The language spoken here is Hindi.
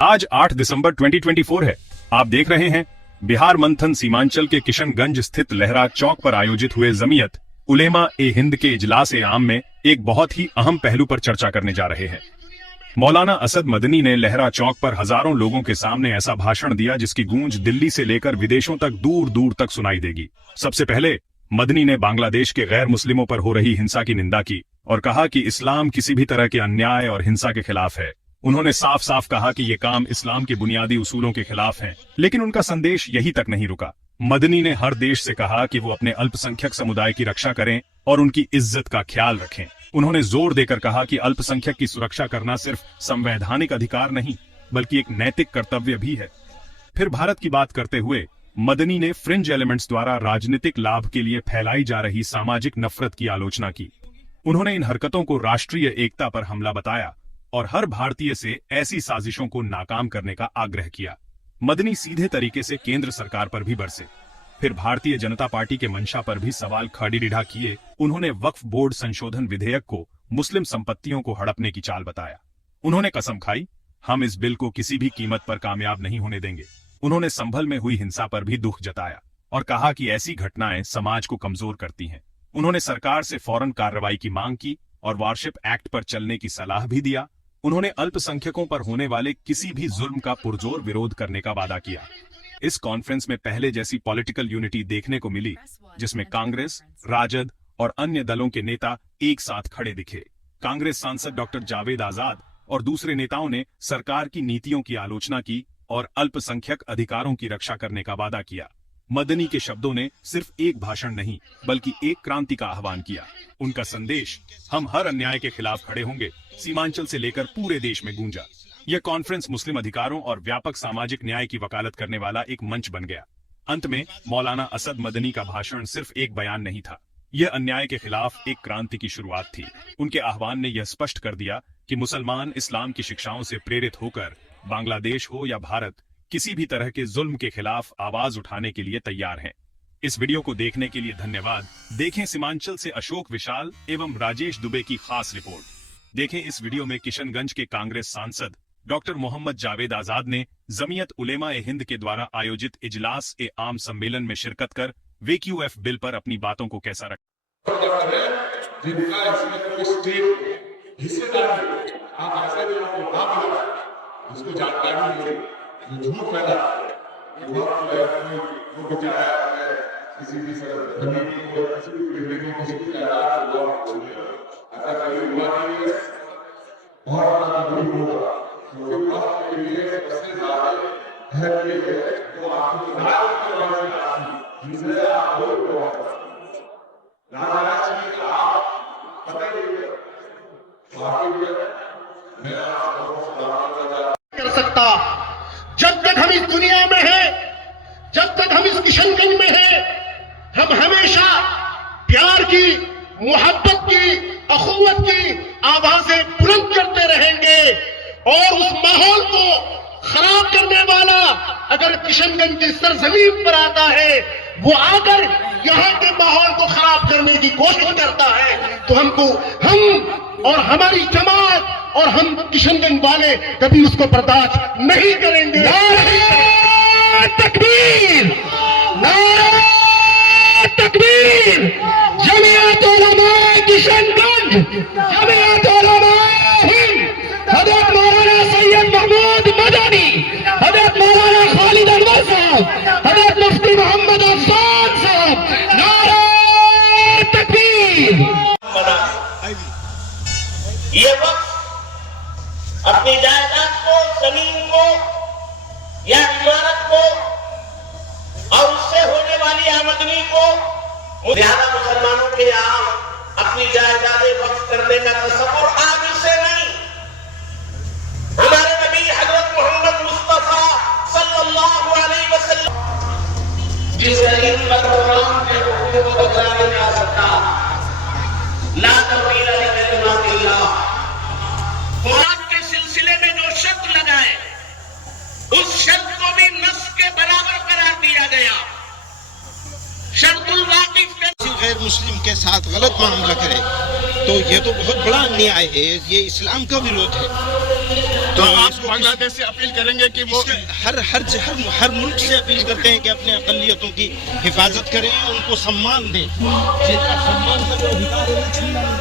आज 8 दिसंबर 2024 है। आप देख रहे हैं बिहार मंथन सीमांचल के किशनगंज स्थित लहरा चौक पर आयोजित हुए जमीयत उलेमा ए हिंद के इजलास ए आम में एक बहुत ही अहम पहलू पर चर्चा करने जा रहे हैं। मौलाना असद मदनी ने लहरा चौक पर हजारों लोगों के सामने ऐसा भाषण दिया जिसकी गूंज दिल्ली से लेकर विदेशों तक दूर दूर तक सुनाई देगी। सबसे पहले मदनी ने बांग्लादेश के गैर मुस्लिमों पर हो रही हिंसा की निंदा की और कहा कि इस्लाम किसी भी तरह के अन्याय और हिंसा के खिलाफ है। उन्होंने साफ साफ कहा कि ये काम इस्लाम के बुनियादी उसूलों के खिलाफ है, लेकिन उनका संदेश यही तक नहीं रुका। मदनी ने हर देश से कहा कि वो अपने अल्पसंख्यक समुदाय की रक्षा करें और उनकी इज्जत का ख्याल रखें। उन्होंने जोर देकर कहा कि अल्पसंख्यक की सुरक्षा करना सिर्फ संवैधानिक अधिकार नहीं बल्कि एक नैतिक कर्तव्य भी है। फिर भारत की बात करते हुए मदनी ने फ्रिंज एलिमेंट्स द्वारा राजनीतिक लाभ के लिए फैलाई जा रही सामाजिक नफरत की आलोचना की। उन्होंने इन हरकतों को राष्ट्रीय एकता पर हमला बताया और हर भारतीय से ऐसी साजिशों को नाकाम करने का आग्रह किया। मदनी सीधे तरीके से केंद्र सरकार पर भी बरसे, फिर भारतीय जनता पार्टी के मंशा पर भी सवाल खड़ीढ़ा किए। उन्होंने वक्फ बोर्ड संशोधन विधेयक को मुस्लिम संपत्तियों को हड़पने की चाल बताया। उन्होंने कसम खाई, हम इस बिल को किसी भी कीमत पर कामयाब नहीं होने देंगे। उन्होंने संभल में हुई हिंसा पर भी दुख जताया और कहा कि ऐसी घटनाएं समाज को कमजोर करती हैं। उन्होंने सरकार से फौरन कार्रवाई की मांग की और वारशिप एक्ट पर चलने की सलाह भी दिया। उन्होंने अल्पसंख्यकों पर होने वाले किसी भी जुल्म का पुरजोर विरोध करने का वादा किया। इस कॉन्फ्रेंस में पहले जैसी पॉलिटिकल यूनिटी देखने को मिली, जिसमें कांग्रेस, राजद और अन्य दलों के नेता एक साथ खड़े दिखे। कांग्रेस सांसद डॉक्टर जावेद आजाद और दूसरे नेताओं ने सरकार की नीतियों की आलोचना की और अल्पसंख्यक अधिकारों की रक्षा करने का वादा किया। मदनी के शब्दों ने सिर्फ एक भाषण नहीं बल्कि एक क्रांति का आह्वान किया। उनका संदेश, हम हर अन्याय के खिलाफ खड़े होंगे, सीमांचल से लेकर पूरे देश में गूंजा। यह कॉन्फ्रेंस मुस्लिम अधिकारों और व्यापक सामाजिक न्याय की वकालत करने वाला एक मंच बन गया। अंत में मौलाना असद मदनी का भाषण सिर्फ एक बयान नहीं था, यह अन्याय के खिलाफ एक क्रांति की शुरुआत थी। उनके आह्वान ने यह स्पष्ट कर दिया कि मुसलमान इस्लाम की शिक्षाओं से प्रेरित होकर बांग्लादेश हो या भारत, किसी भी तरह के जुल्म के खिलाफ आवाज उठाने के लिए तैयार हैं। इस वीडियो को देखने के लिए धन्यवाद। देखें सीमांचल से अशोक विशाल एवं राजेश दुबे की खास रिपोर्ट। देखें इस वीडियो में किशनगंज के कांग्रेस सांसद डॉक्टर मोहम्मद जावेद आजाद ने जमीयत उलेमा ए हिंद के द्वारा आयोजित इजलास ए आम सम्मेलन में शिरकत कर वेक्यूएफ बिल पर अपनी बातों को कैसा रखा। इसको जानकारी नहीं, जो झूठ फैला किसी भी कमेटी को, किसी भी बिल्डिंग को, किसी भी तादाद को ऐसा कभी हुआ नहीं है। बहुत बड़ा नहीं होगा क्योंकि वक्त के लिए सबसे ज्यादा अहम ये है जो आपको राज करवाने का है, जिससे आप हो राजनीति का आप पता नहीं है। बाकी मैं आपको कर सकता। जब तक हम इस दुनिया में हैं, जब तक हम इस किशनगंज में हैं, हम हमेशा प्यार की, मोहब्बत की, अखुवत की आवाजें बुलंद करते रहेंगे। और उस माहौल को खराब करने वाला अगर किशनगंज की सरजमीन पर आता है, वो आकर यहाँ के माहौल को खराब करने की कोशिश करता है, तो हम और हमारी जमात और हम किशनगंज वाले कभी उसको बर्दाश्त नहीं करेंगे। नारे तकबीर, नारे तकबीर। जमीयत उलमा किशनगंज, जमीयत उलमा हिंद, हज़रत मौलाना सैयद महमूद मदनी, हज़रत मौलाना खालिद अनवर साहब, हज़रत मुफ्ती मोहम्मद अफसान साहब, नारे तकबीर। ये वक्त अपनी जायदाद को, जमीन को या इमारत को और उससे होने वाली आमदनी को ज्यादा मुसलमानों के यहाँ अपनी जायदादें वक्त करने का तस्वुर आगे से नहीं। हमारे नबी हजरत मोहम्मद मुस्तफा सल्लल्लाहु अलैहि वसल्लम जिस गरीब मकरूम के हुकूक को बदला नहीं जा सकता, ला तब्दील लिकलिमातिल्लाह। में जो शर्त लगाए उस शर्त को भी नस के बराबर करार दिया गया। शर्तुल वाकिफ के गैर मुस्लिम के साथ गलत मामला करे तो ये तो बहुत बड़ा अन्याय है, ये इस्लाम का विरोध है। तो आप बांग्लादेश से अपील करेंगे कि वो हर मुल्क से अपील करते हैं कि अपने अक़लियतों की हिफाजत करें, उनको सम्मान दें, जिनका सम्मान का जो अधिकार है